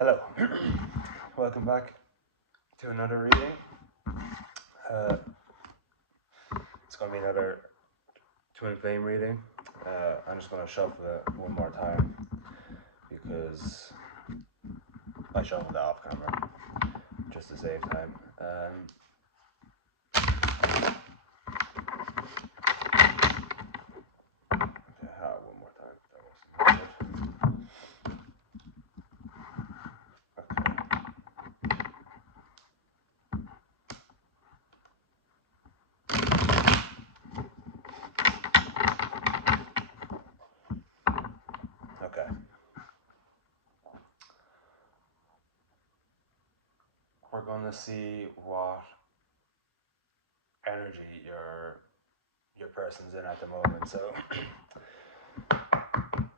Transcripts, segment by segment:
Hello, welcome back to another reading. Uh, it's going to be another Twin Flame reading. I'm just going to shuffle it one more time because I shuffled it off camera just to save time. Okay, one more time. That wasn't good. Okay. We're going to see what energy your person's in at the moment. So,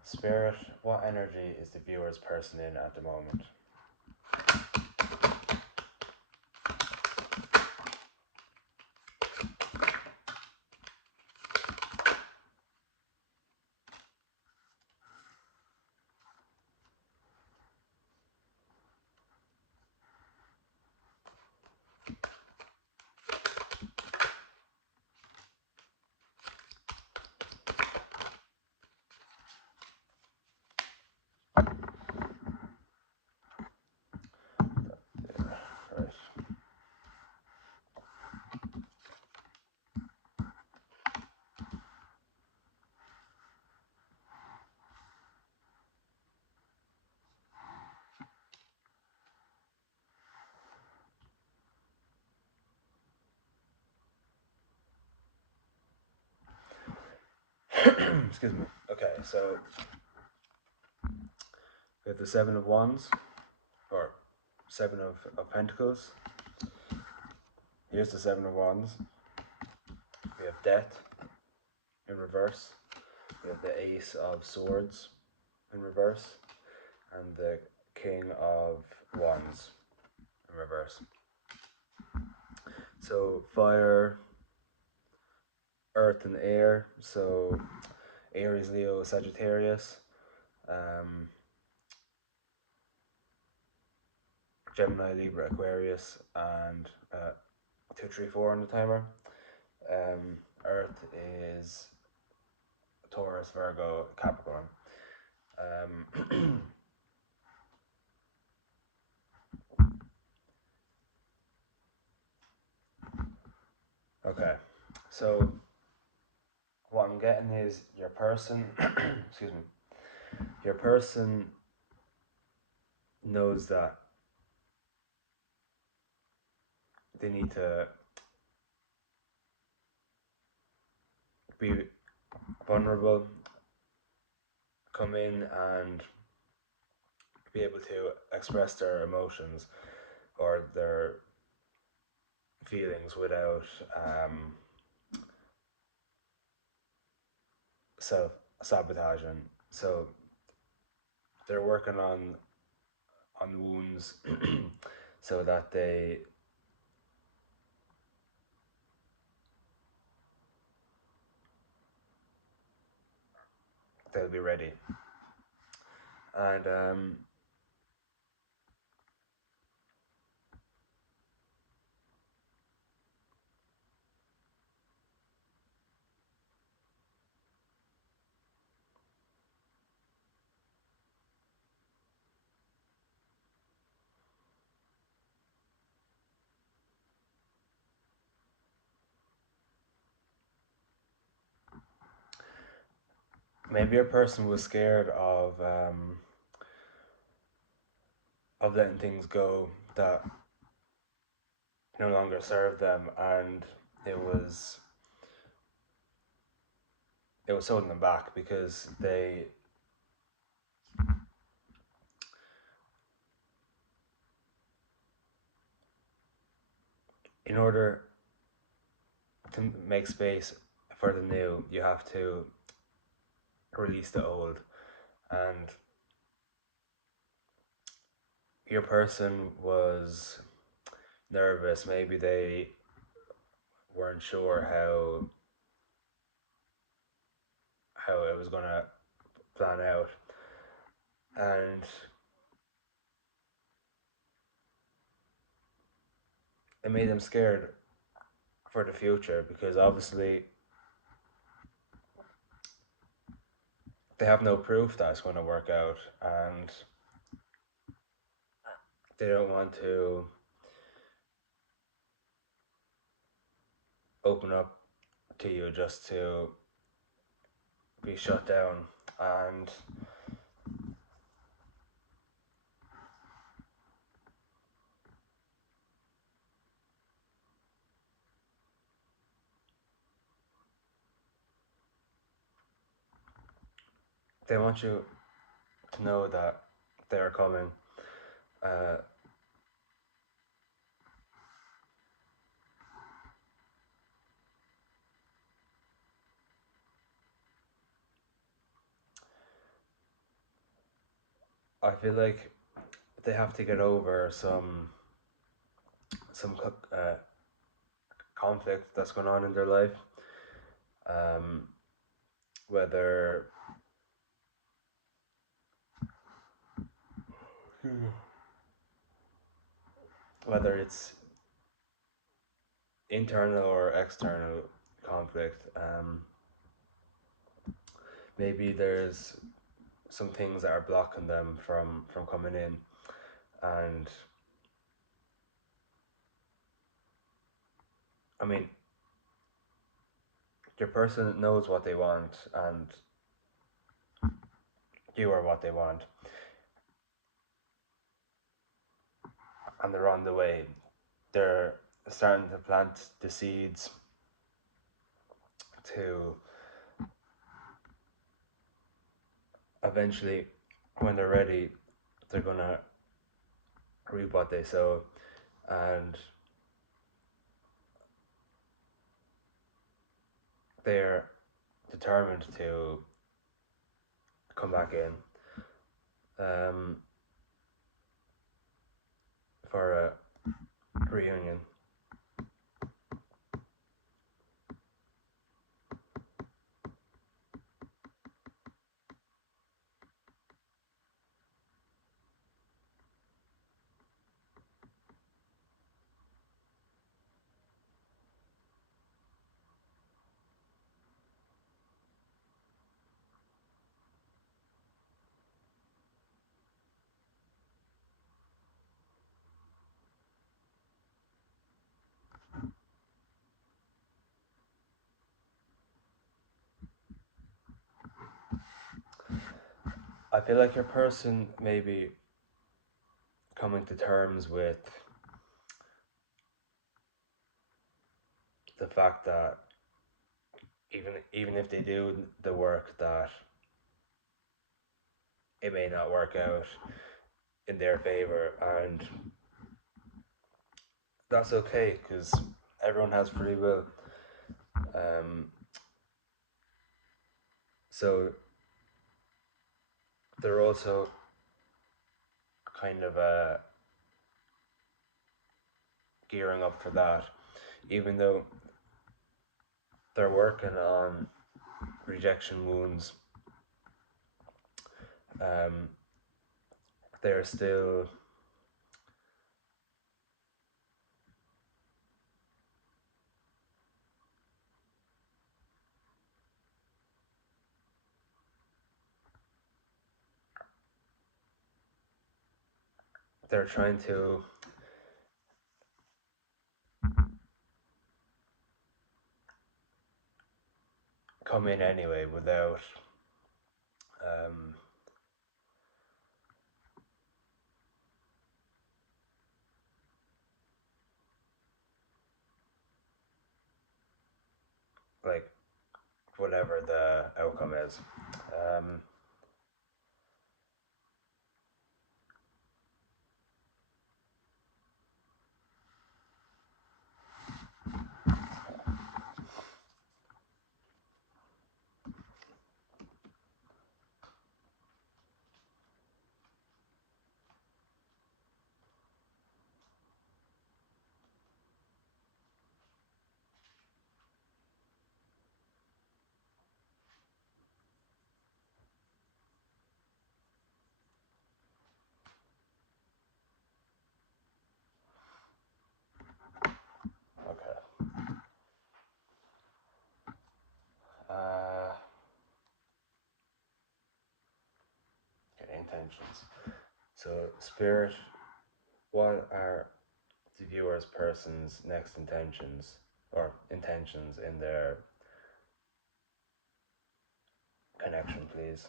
Spirit, what energy is the viewer's person in at the moment? Right. Excuse me. Okay, so we have the Seven of Wands, or Seven of Pentacles. Here's the Seven of Wands. We have Death in reverse. We have the Ace of Swords in reverse. And the King of Wands in reverse. So fire, earth and air. So Aries, Leo, Sagittarius. Gemini, Libra, Aquarius, and 2, 3, 4 on the timer. Earth is Taurus, Virgo, Capricorn. Okay, so what I'm getting is your person, excuse me, your person knows that they need to be vulnerable, come in and be able to express their emotions or their feelings without self-sabotaging. So they're working on wounds so that they'll be ready. And maybe a person was scared of letting things go that no longer serve them, and it was holding them back because they in order to make space for the new, you have to release the old. And your person was nervous. Maybe they weren't sure how it was gonna plan out, and it made them scared for the future because obviously they have no proof that it's going to work out, and they don't want to open up to you just to be shut down. And they want you to know that they're coming. Uh, I feel like they have to get over some conflict that's going on in their life, um, whether whether it's internal or external conflict. Maybe there's some things that are blocking them from coming in, and I mean, your person knows what they want, and you are what they want, and they're on the way. They're starting to plant the seeds to eventually, when they're ready, they're gonna reap what they sow, and they're determined to come back in, um, for a reunion. I feel like your person may be coming to terms with the fact that even if they do the work, that it may not work out in their favor, and that's okay because everyone has free will. Um, so they're also kind of gearing up for that, even though they're working on rejection wounds. Um, they're still they're trying to come in anyway without um, like whatever the outcome is. Um, intentions. So, spirit, what are the viewer's person's next intentions or intentions in their connection, please?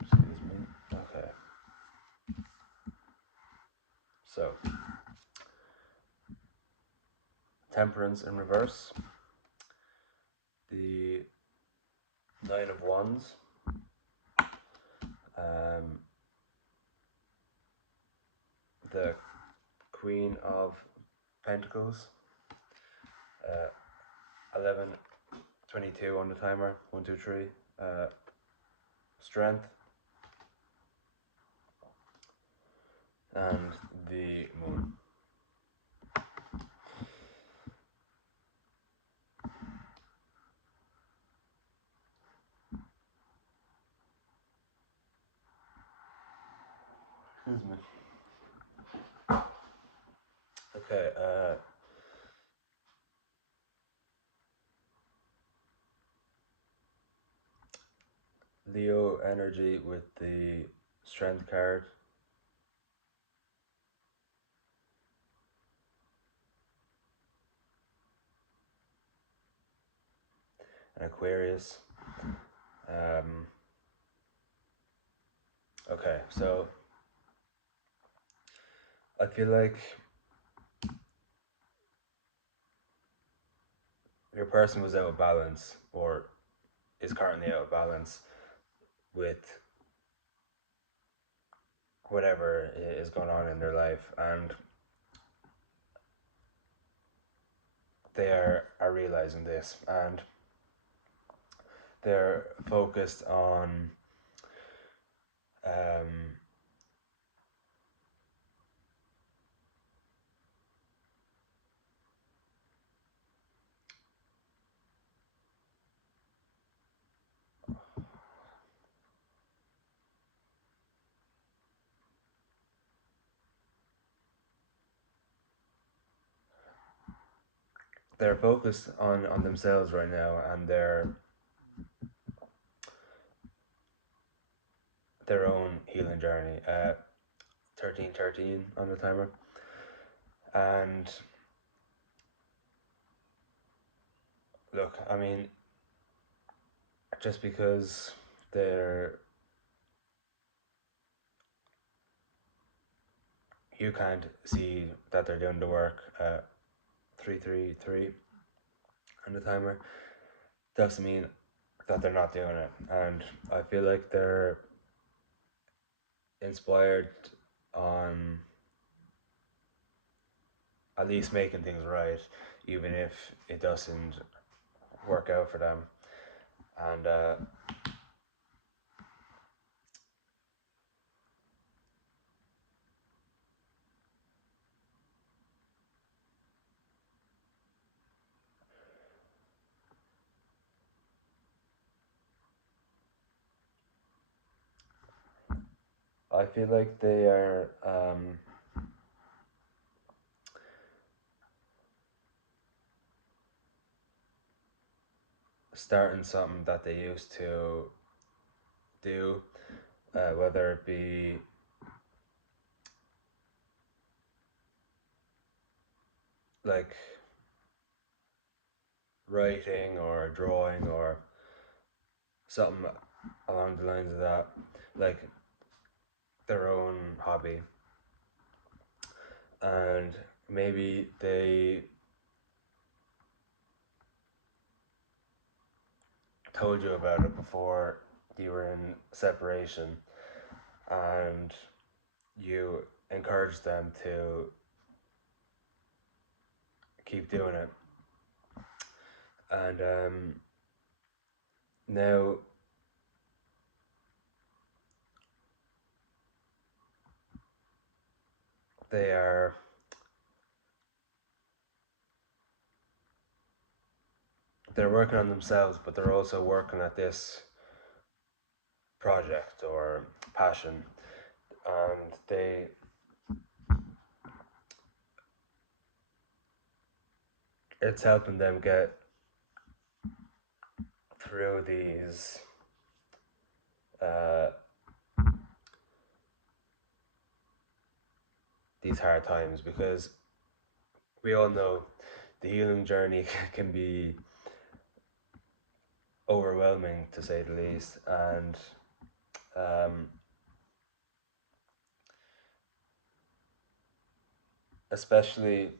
Excuse me. Okay. So, temperance in reverse. The Nine of Wands. Um, the Queen of Pentacles. 11:22 on the timer. 1, 2, 3. Strength. And the Moon. Excuse me. Okay, Leo energy with the Strength card. And Aquarius. Okay, so I feel like your person was out of balance or is currently out of balance with whatever is going on in their life, and they are realizing this, and they're focused on um, they're focused on themselves right now and their own healing journey. 13:13 on the timer, and look, I mean, just because they're you can't see that they're doing the work. 3:33 on the timer doesn't mean that they're not doing it, and I feel like they're inspired on at least making things right, even if it doesn't work out for them. And I feel like they are starting something that they used to do, whether it be like writing or drawing or something along the lines of that, like their own hobby. And maybe they told you about it before you were in separation, and you encouraged them to keep doing it. And now they are they're working on themselves, but they're also working at this project or passion, and it's helping them get through uh, these hard times, because we all know the healing journey can be overwhelming, to say the least, and um, especially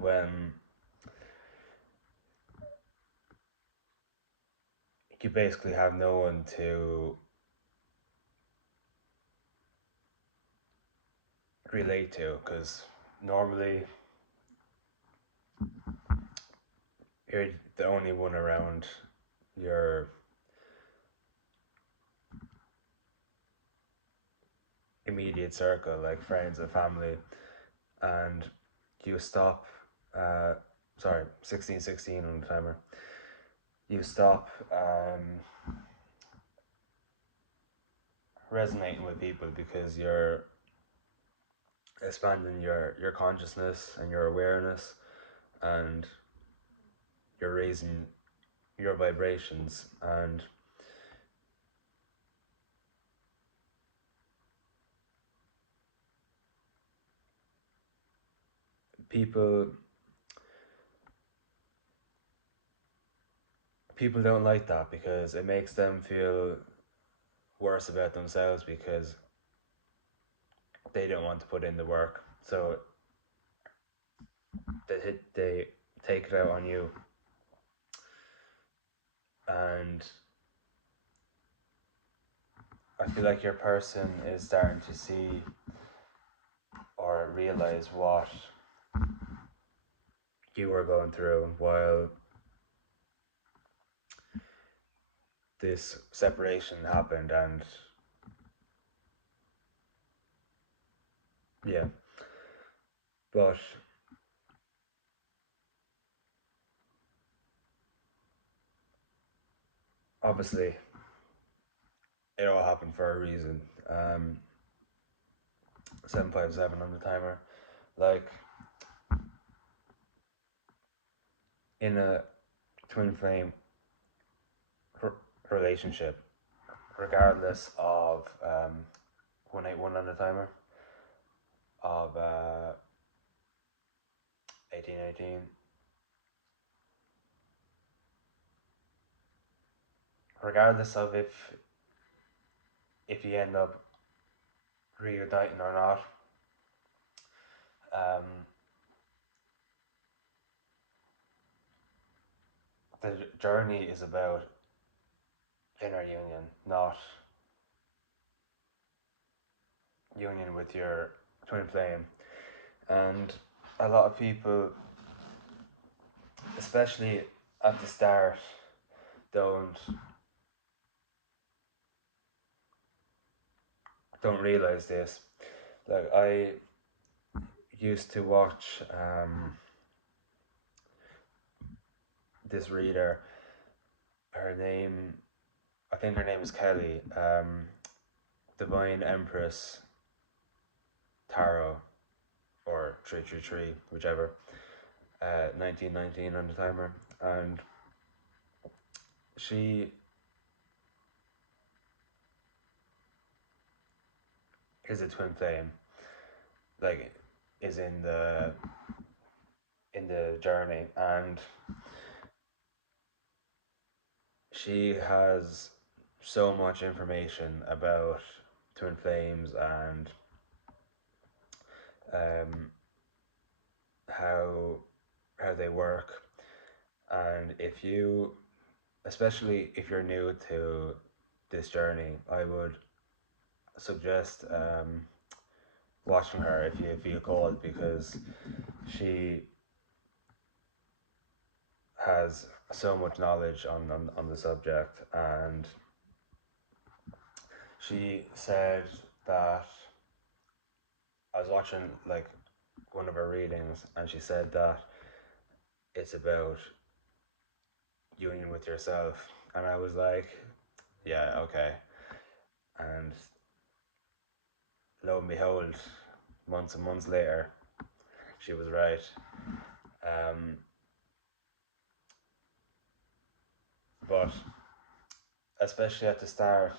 when you basically have no one to relate to, because normally you're the only one around your immediate circle, like friends and family, and you stop. Sorry, 1616 on the timer. You stop resonating with people because you're expanding your consciousness and your awareness, and you're raising your vibrations, and people people don't like that because it makes them feel worse about themselves because they don't want to put in the work, so they take it out on you, and I feel like your person is starting to see or realize what you were going through while this separation happened, and yeah, but obviously it all happened for a reason. 757 on the timer. Like, in a twin flame relationship, regardless of 181 on the timer, of 1818, regardless of if you end up reuniting or not, um, the journey is about inner union, not union with your twin flame. And a lot of people, especially at the start, don't realize this. Like, I used to watch this reader. Her name, I think her name is Kelly. Divine Empress Tarot, or 333, whichever. 1919 on the timer, and she is a twin flame. Like, is in the journey, and she has so much information about twin flames and um, how they work. And especially if you're new to this journey, I would suggest watching her if you feel called, because she has so much knowledge on the subject. And she said that I was watching, like, one of her readings, and she said that it's about union with yourself, and I was like, yeah, okay. And lo and behold, months and months later, she was right. But especially at the start,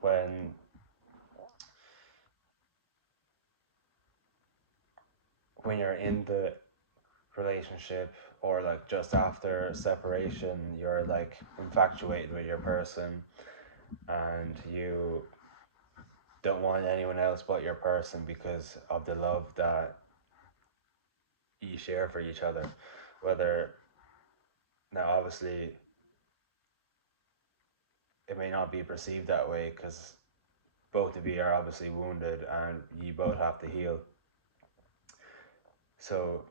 when you're in the relationship, or like just after separation, you're like infatuated with your person, and you don't want anyone else but your person because of the love that you share for each other. Whether, now obviously it may not be perceived that way because both of you are obviously wounded and you both have to heal. So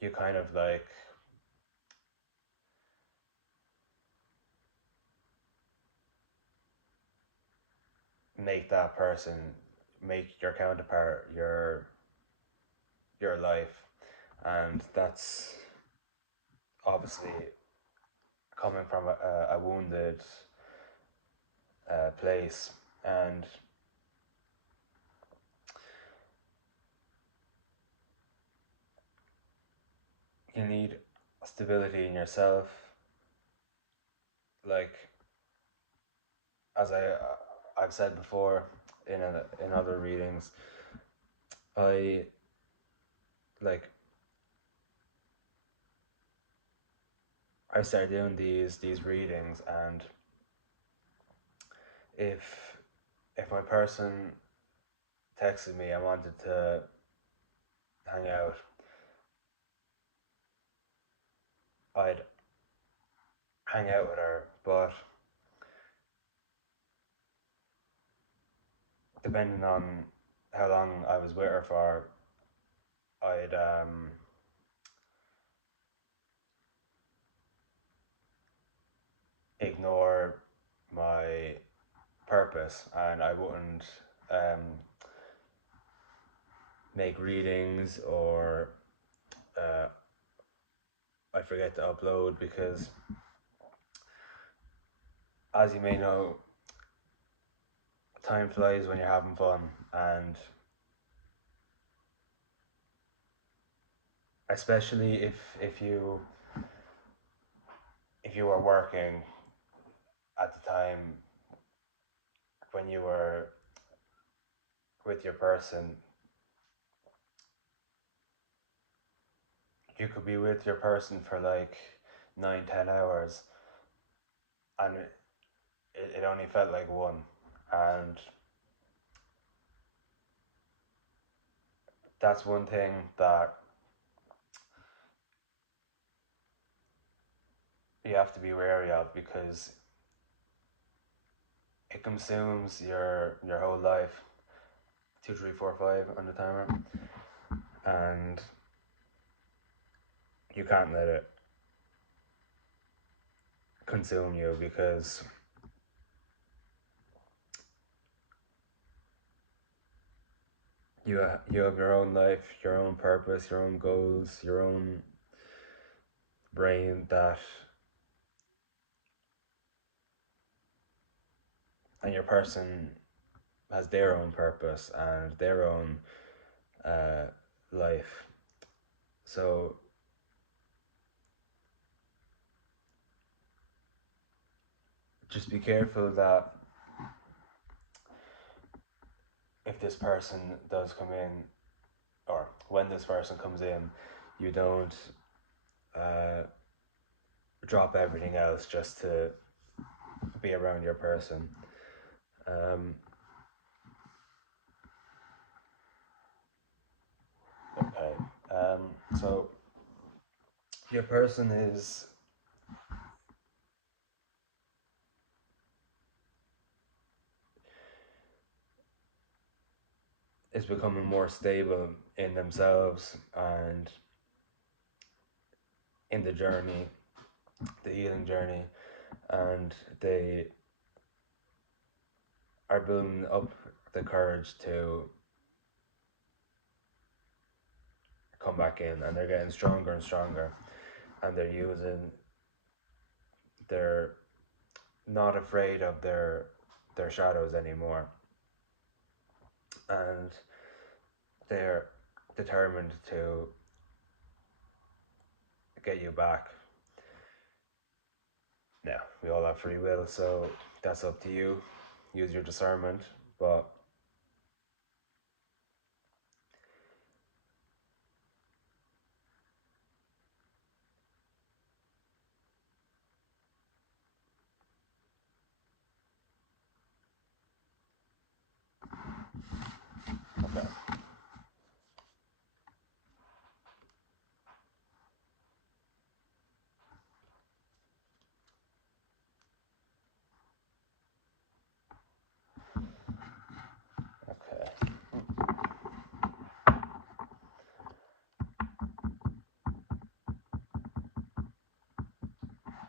you kind of like make that person, make your counterpart your life, and that's obviously coming from a wounded place, and you need stability in yourself. Like, as I've said before in other readings, I like I started doing these readings, and if my person texted me and wanted to hang out, I'd hang out with her, but depending on how long I was with her for, I'd ignore my purpose, and I wouldn't make readings, or I forget to upload, because as you may know, time flies when you're having fun, and especially if you were working at the time when you were with your person, you could be with your person for like 9-10 hours, and it only felt like one. And that's one thing that you have to be wary of, because it consumes your whole life. 2, 3, 4, 5 on the timer, and you can't let it consume you, because you have your own life, your own purpose, your own goals, your own brain, that, and your person has their own purpose and their own life. So just be careful that if this person does come in, or when this person comes in, you don't drop everything else just to be around your person. Okay. So your person is becoming more stable in themselves and in the journey, the healing journey, and they are building up the courage to come back in, and they're getting stronger and stronger, and they're not afraid of their shadows anymore, and they're determined to get you back. Now, we all have free will, so that's up to you. Use your discernment, but okay. Okay.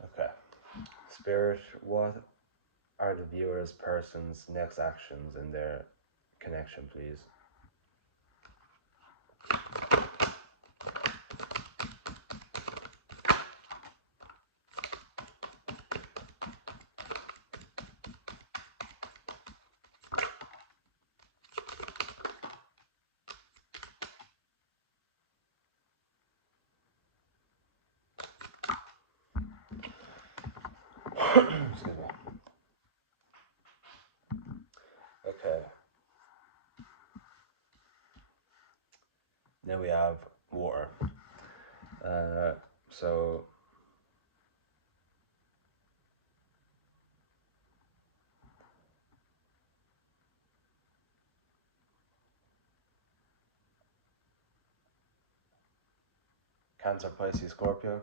Okay. Spirit, what are the viewer's person's next actions in their connection, please? Excuse me. Okay. Now we have water. So Cancer, Pisces, Scorpio.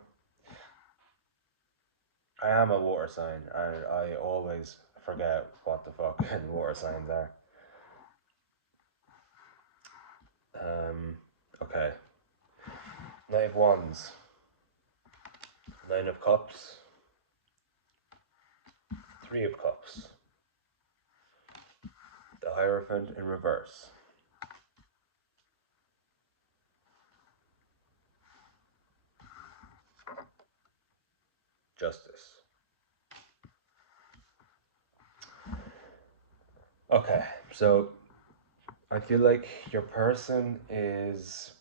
I am a water sign, and I always forget what the fucking water signs are. Okay. Knight of Wands. Nine of Cups. Three of Cups. The Hierophant in reverse. Justice. Okay, so I feel like your person is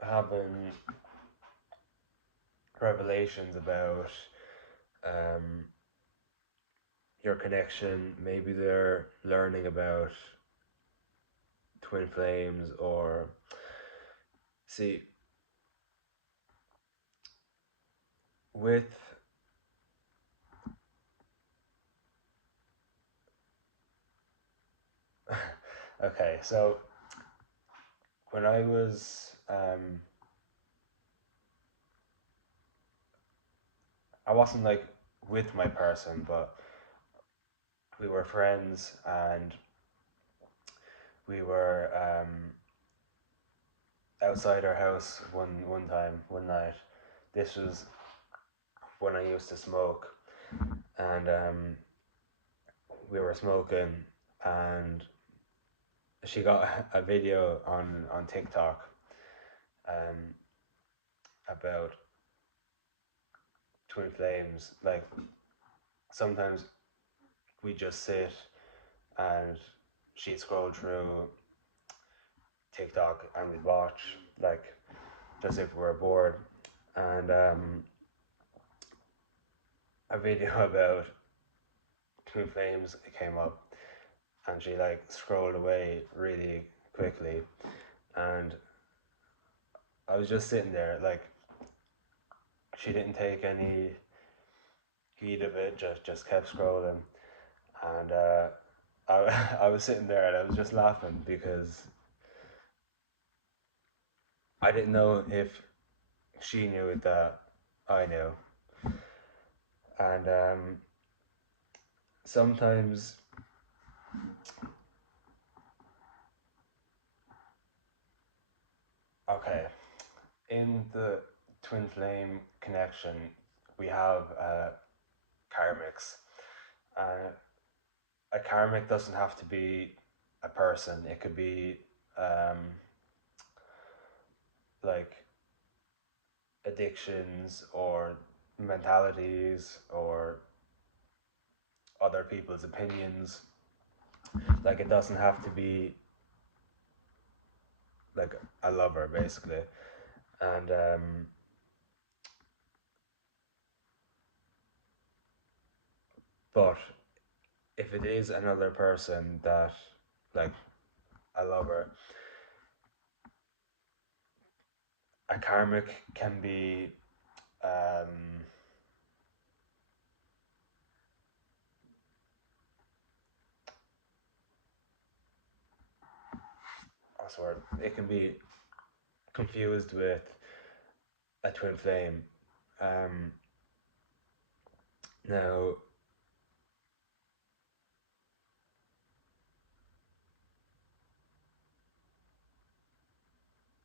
having revelations about your connection. Maybe they're learning about twin flames, or see, with okay, so when I was I wasn't like with my person, but we were friends, and we were outside our house one night. This was when I used to smoke, and we were smoking, and she got a video on TikTok um, about twin flames. Like sometimes we just sit and she'd scroll through TikTok and we'd watch, like, just if we were bored, and a video about twin flames came up, and she like scrolled away really quickly, and I was just sitting there, like, she didn't take any heed of it, just kept scrolling, and I was sitting there and I was just laughing because I didn't know if she knew it that I knew, and sometimes okay, in the twin flame connection, we have karmics. Uh, a karmic doesn't have to be a person. It could be um, like addictions or mentalities or other people's opinions. Like it doesn't have to be like a lover basically. And but if it is another person that like a lover, a karmic can be um what's the word? It can be confused with a twin flame. Um Now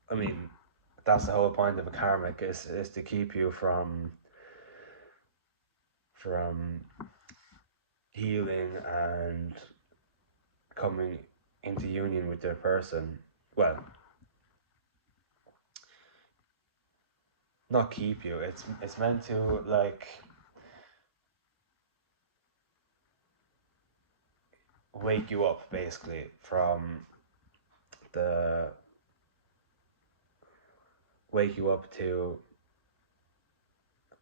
I mean that's the whole point of a karmic is to keep you from healing and coming into union with their person. Well, not keep you. It's meant to like wake you up basically from the wake you up to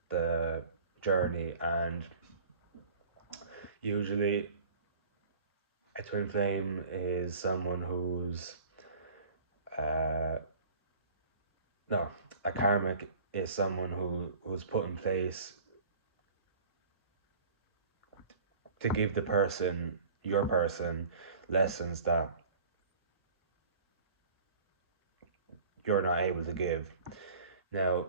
the journey. And usually a twin flame is someone who's uh no, a karmic is someone who's put in place to give the person, your person, lessons that you're not able to give. Now,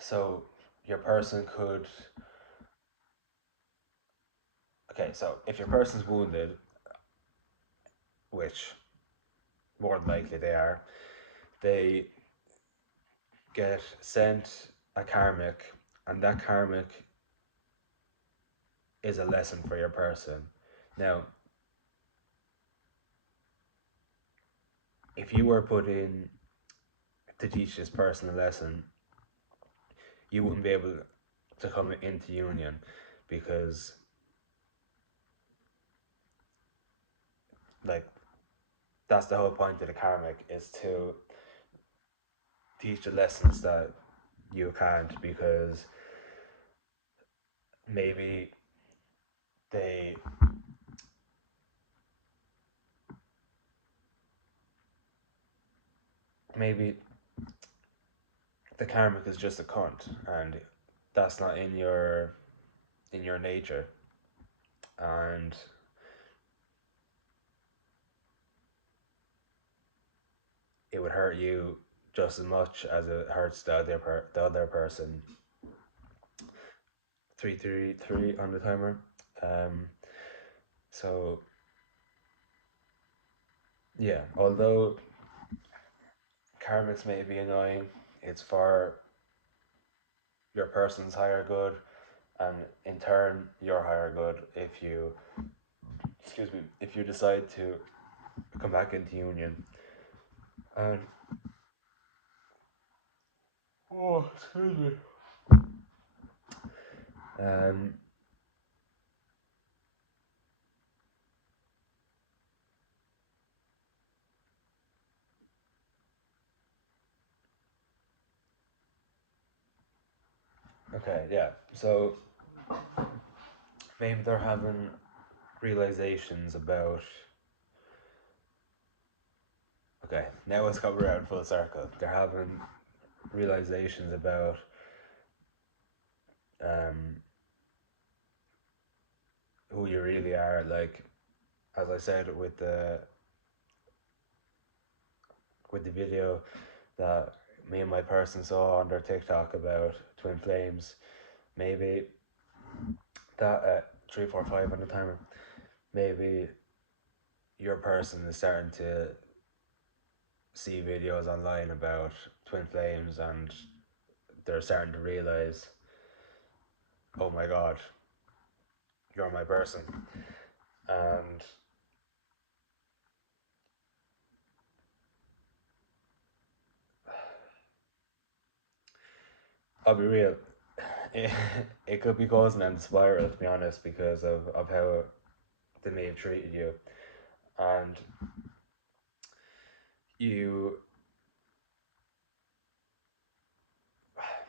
so your person could, okay, so if your person's wounded, which more than likely they are, they get sent a karmic, and that karmic is a lesson for your person. Now, if you were put in to teach this person a lesson, you wouldn't be able to come into union because, like, that's the whole point of the karmic is to teach the lessons that you can't because maybe they maybe the karmic is just a cunt and that's not in your nature, and it would hurt you just as much as it hurts the other person. 333 on the timer. Um, so yeah, although karmics may be annoying, it's for your person's higher good, and in turn your higher good if you, excuse me, if you decide to come back into union. And oh, excuse me. Um, okay, yeah. So maybe they're having realizations about. Okay, now it's come around full circle. They're having realizations about um, who you really are. Like, as I said with the video that me and my person saw on their TikTok about twin flames, maybe that 345 on the timer. Maybe your person is starting to see videos online about twin flames and they're starting to realize, oh my god, you're my person. And I'll be real, it could be causing an spiral, to be honest, because of how they may have treated you. And you,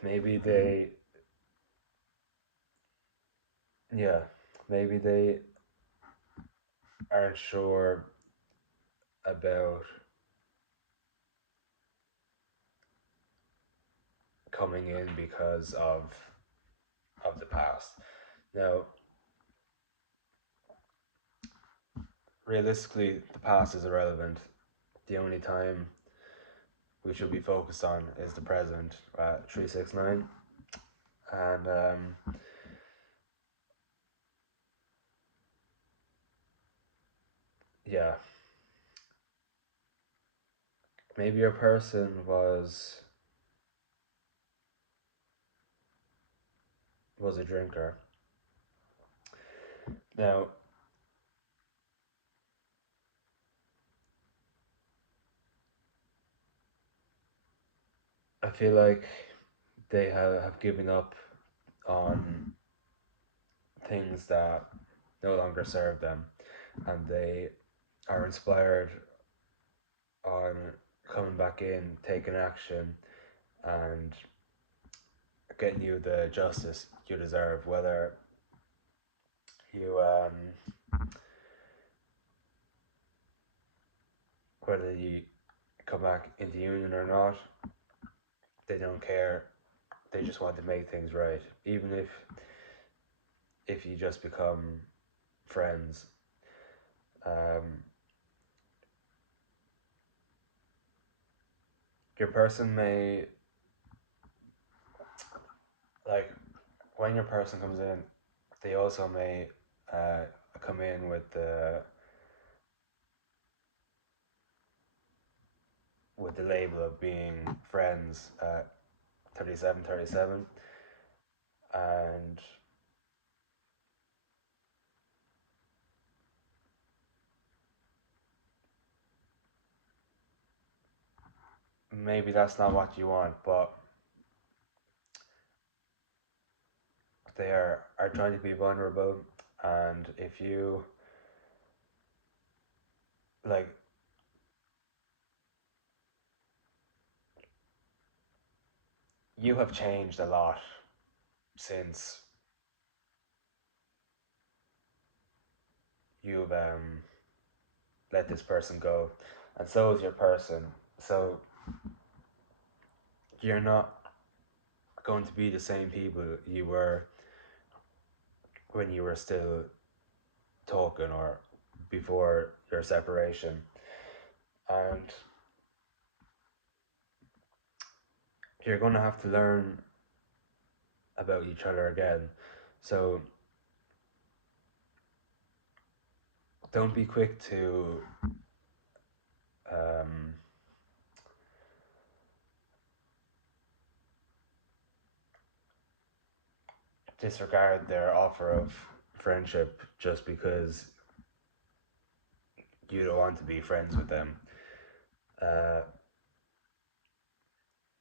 maybe they, yeah, maybe they aren't sure about coming in because of the past. Now, realistically, the past is irrelevant. The only time we should be focused on is the present at 369. And yeah, maybe your person was a drinker. Now, I feel like they have given up on things that no longer serve them, and they are inspired on coming back in, taking action, and getting you the justice you deserve, whether you whether you come back into union or not. They don't care. They just want to make things right, even if you just become friends. Um, your person may, like, when your person comes in, they also may uh, come in with the label of being friends at 3737, and maybe that's not what you want, but they are trying to be vulnerable. And if you, like, you have changed a lot since you've let this person go, and so is your person. So you're not going to be the same people you were when you were still talking or before your separation. And you're going to have to learn about each other again. So don't be quick to um, disregard their offer of friendship just because you don't want to be friends with them. Uh,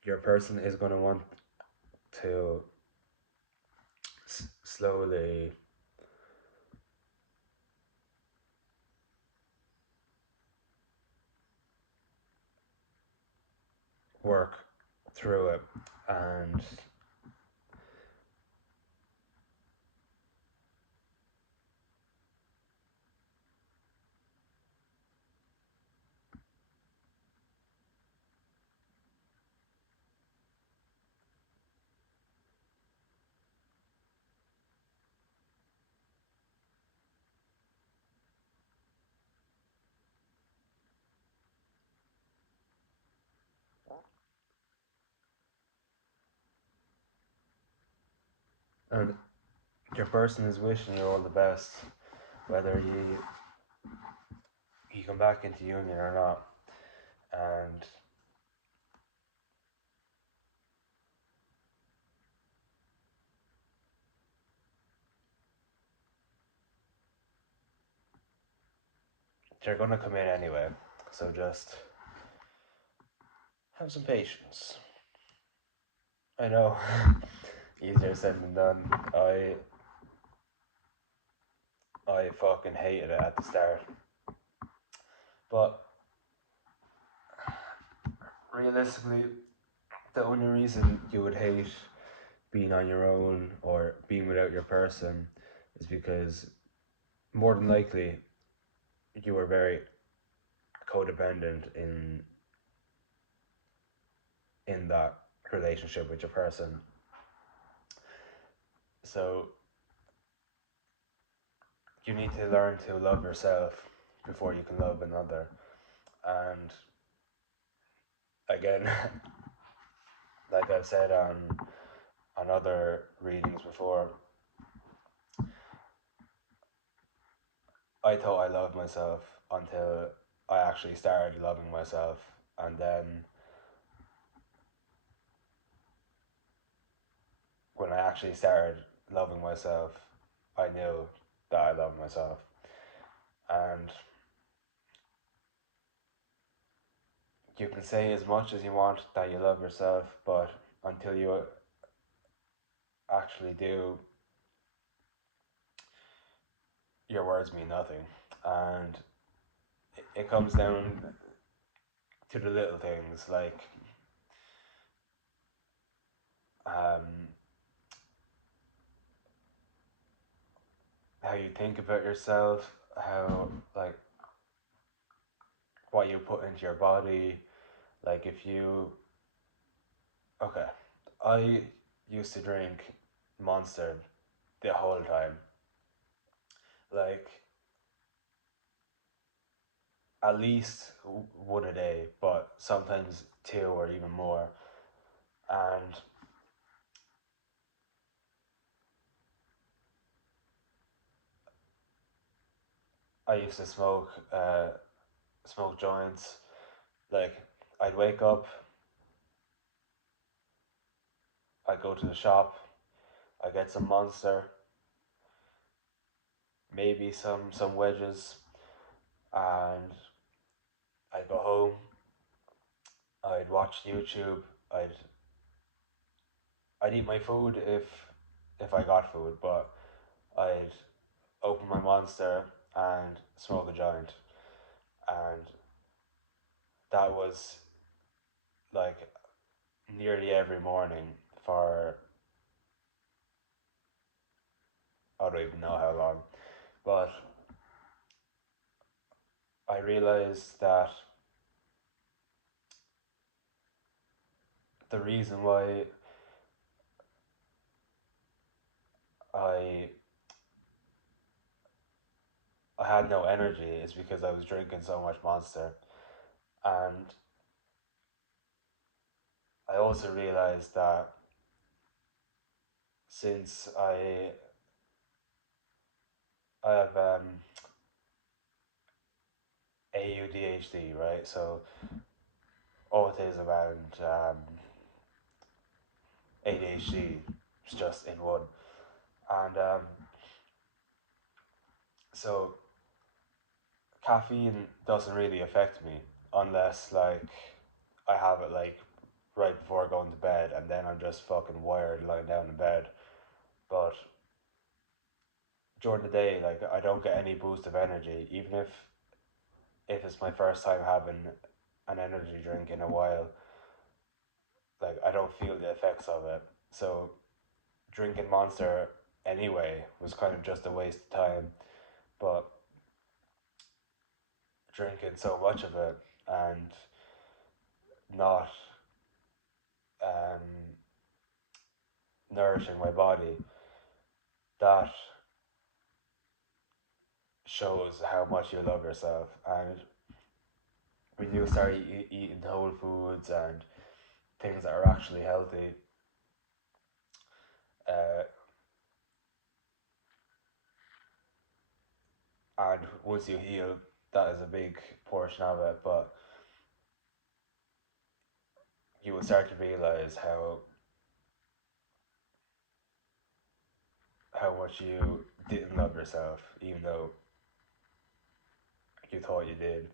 your person is going to want to slowly work through it, and and your person is wishing you all the best, whether you come back into union or not. And they're gonna come in anyway. So just have some patience. I know, easier said than done. I fucking hated it at the start, but realistically, the only reason you would hate being on your own or being without your person is because more than likely you were very codependent in that relationship with your person. So you need to learn to love yourself before you can love another. And again, like I've said on other readings before, I thought I loved myself until I actually started loving myself, and then when I actually started loving myself, I knew that I loved myself. And you can say as much as you want that you love yourself, but until you actually do, your words mean nothing. And it comes down to the little things like um, how you think about yourself, how like what you put into your body. Like if you, okay, I used to drink Monster the whole time, like at least one a day, but sometimes two or even more. And I used to smoke joints. Like I'd wake up, I'd go to the shop, I'd get some Monster, maybe some wedges, and I'd go home, I'd watch YouTube, I'd eat my food if I got food, but I'd open my Monster and smoke a joint, and that was like nearly every morning for I don't even know how long, but I realized that the reason why I I had no energy is because I was drinking so much Monster, and I also realized that since I have AUDHD, right? So autism and ADHD is just in one, and so caffeine doesn't really affect me unless like I have it like right before going to bed, and then I'm just fucking wired lying down in bed. But during the day, like I don't get any boost of energy, even if it's my first time having an energy drink in a while. Like I don't feel the effects of it. So drinking Monster anyway was kind of just a waste of time. But drinking so much of it and not um, nourishing my body, that shows how much you love yourself. And when you start eating whole foods and things that are actually healthy, uh, and once you heal, that is a big portion of it. But you will start to realize how much you didn't love yourself, even though you thought you did.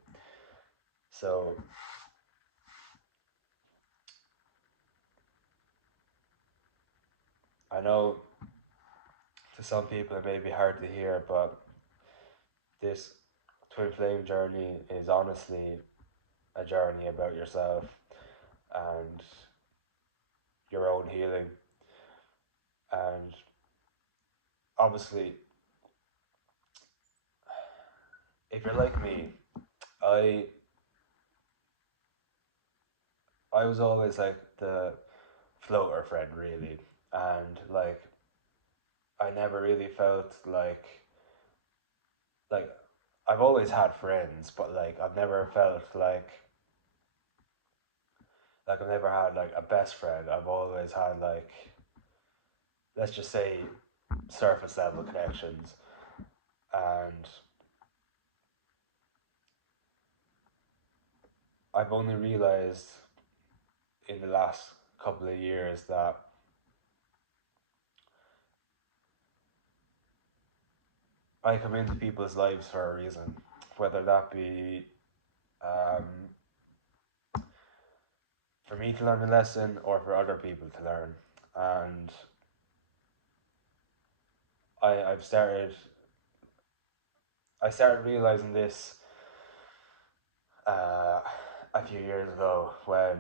So I know to some people it may be hard to hear, but this twin flame journey is honestly a journey about yourself and your own healing. And obviously, if you're like me, I I was always like the floater friend, really, and like I never really felt like I've always had friends, but like I've never felt like I've never had like a best friend. I've always had like, let's just say, surface level connections, and I've only realized in the last couple of years that I come into people's lives for a reason, whether that be um, for me to learn a lesson or for other people to learn. And I've started realizing this uh, a few years ago when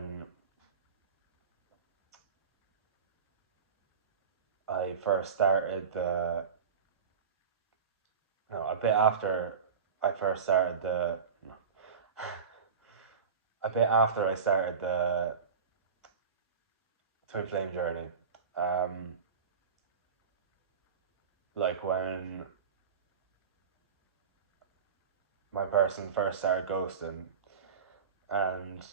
I first started the no a bit after I first started the a bit after I started the twin flame journey. Um, like when my person first started ghosting, and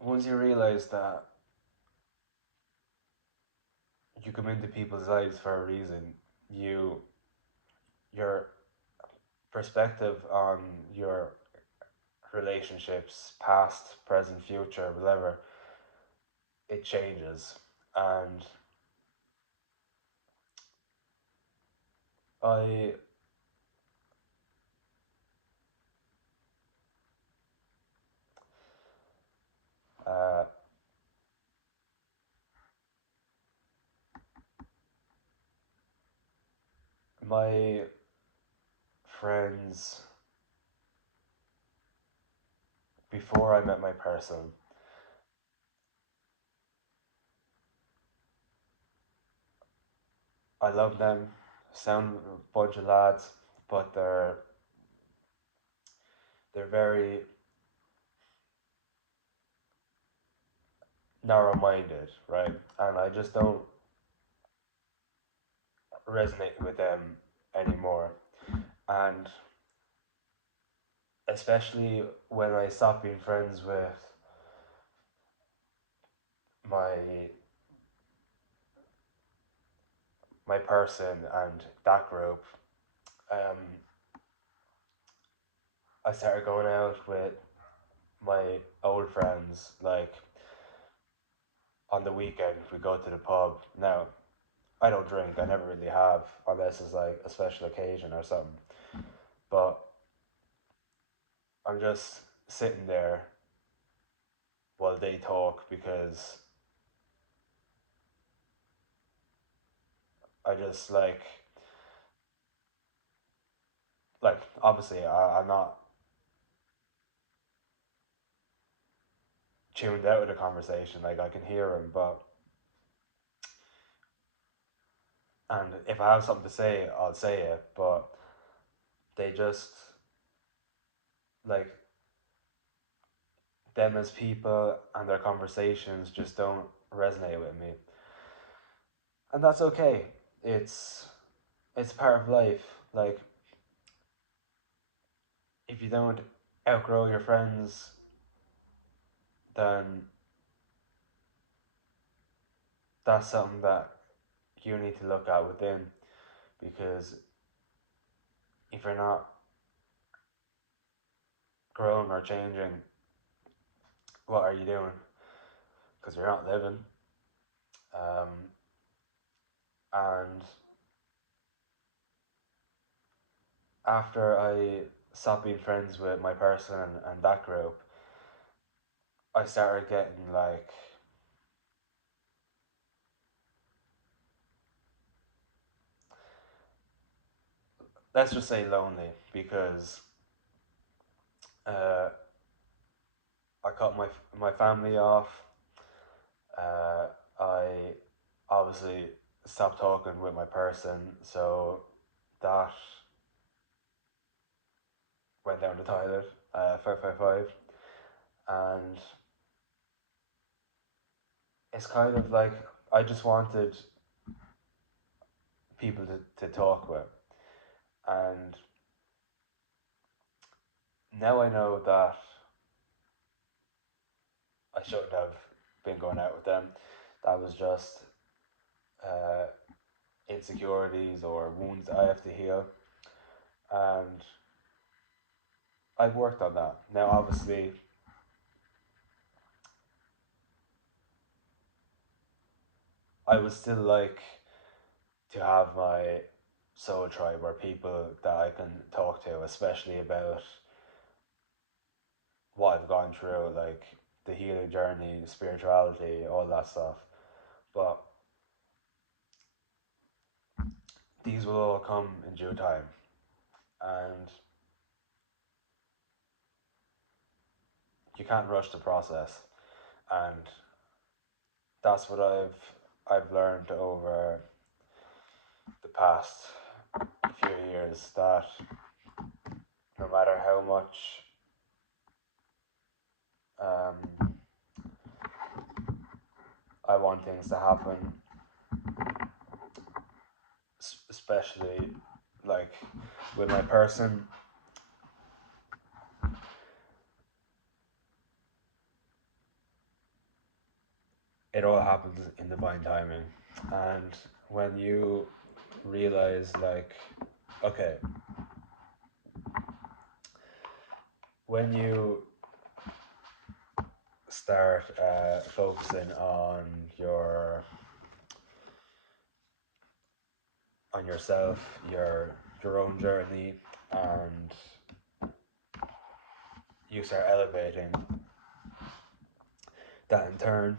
once you realize that you come into people's lives for a reason, your perspective on your relationships, past, present, future, whatever, it changes. And I uh, my friends before I met my person, I love them. Sound a bunch of lads, but they're very narrow minded, right? And I just don't resonate with them anymore. And especially when I stopped being friends with my my person and that group, um, I started going out with my old friends. Like on the weekend, we go to the pub. Now, I don't drink. I never really have, unless it's like a special occasion or something. But I'm just sitting there while they talk because I just like obviously I'm not tuned out of the conversation. Like I can hear them, but and if I have something to say, I'll say it. But they just like them as people and their conversations just don't resonate with me, and that's okay. It's it's part of life. Like if you don't outgrow your friends, then that's something that you need to look at within, because if you're not growing or changing, what are you doing? Because you're not living. And after I stopped being friends with my person and that group, I started getting like, let's just say lonely, because uh, I cut my family off. Uh, I obviously stopped talking with my person, so that went down the toilet. 555, and it's kind of like I just wanted people to talk with, and now I know that I shouldn't have been going out with them. That was just uh, insecurities or wounds I have to heal, and I've worked on that. Now, obviously, I would still like to have my soul tribe or people that I can talk to, especially about what I've gone through, like the healing journey, spirituality, all that stuff. But these will all come in due time, and you can't rush the process. And that's what I've learned over the past few years, that no matter how much um, I want things to happen, especially like with my person, it all happens in divine timing. And when you realize, like, okay, when you start focusing on yourself, your own journey, and you start elevating, that in turn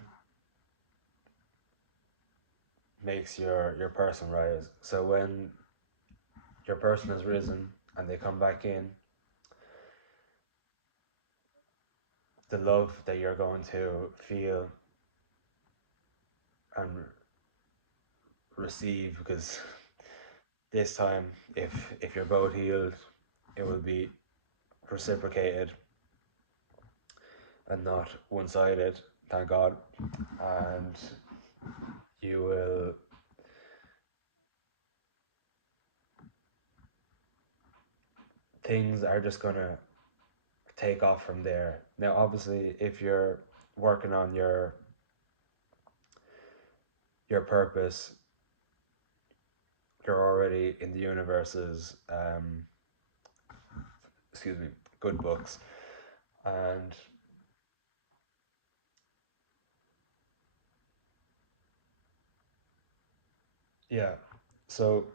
makes your person rise. So when your person has risen and they come back in, the love that you're going to feel and receive, because this time, if you're both healed, it will be reciprocated and not one-sided, thank God. And you will, things are just gonna take off from there. Now, obviously, if you're working on your purpose, you're already in the universe's excuse me, good books. And yeah, so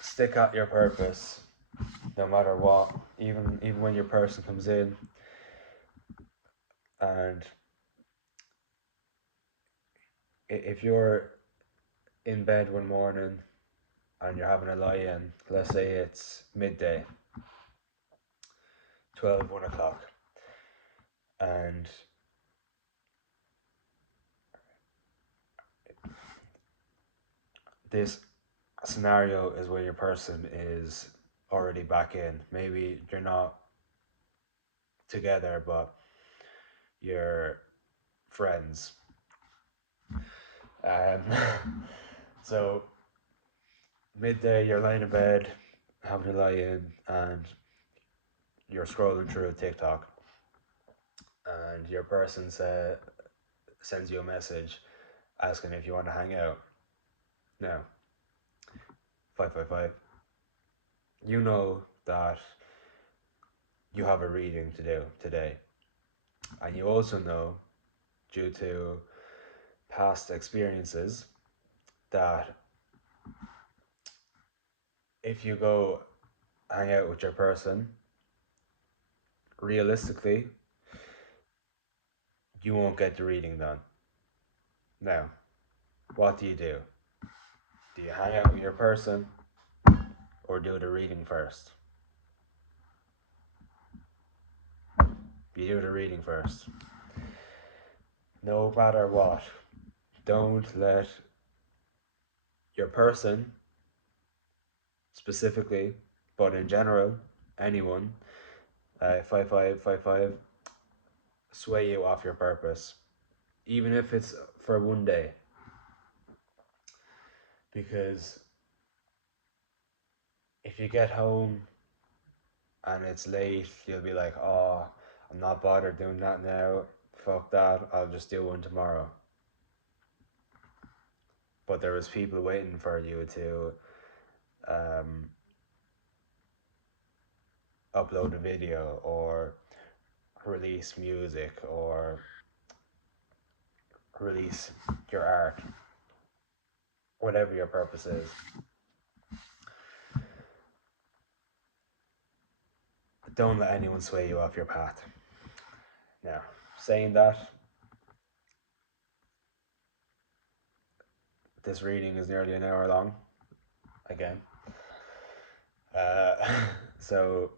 stick at your purpose no matter what. Even when your person comes in, and if you're in bed one morning and you're having a lie-in, let's say it's midday, 12, 1 o'clock, and this scenario is where your person is already back in. Maybe you're not together, but you're friends. Um, so midday, you're lying in bed, having a lie in, and you're scrolling through TikTok, and your person sends you a message asking if you want to hang out. Now, 555, you know that you have a reading to do today, and you also know, due to past experiences that if you go hang out with your person, realistically, you won't get the reading done. Now, what do? Do you hang out with your person or do the reading first? You do the reading first. No matter what, don't let your person specifically, but in general, anyone, 5555, sway you off your purpose, even if it's for one day. Because if you get home and it's late, you'll be like, oh, I'm not bothered doing that now. Fuck that, I'll just do one tomorrow. But there was people waiting for you to upload a video or release music or release your art, whatever your purpose is. Don't let anyone sway you off your path. Now, saying that, this reading is nearly an hour long, again. So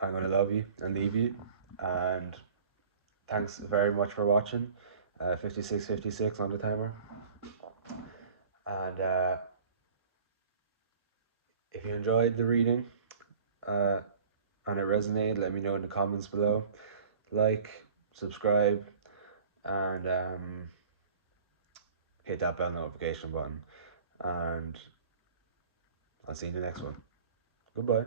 I'm going to love you and leave you, and thanks very much for watching. 56:56 on the timer. And if you enjoyed the reading and it resonated, let me know in the comments below. Like, subscribe, and hit that bell notification button. And I'll see you in the next one. Goodbye.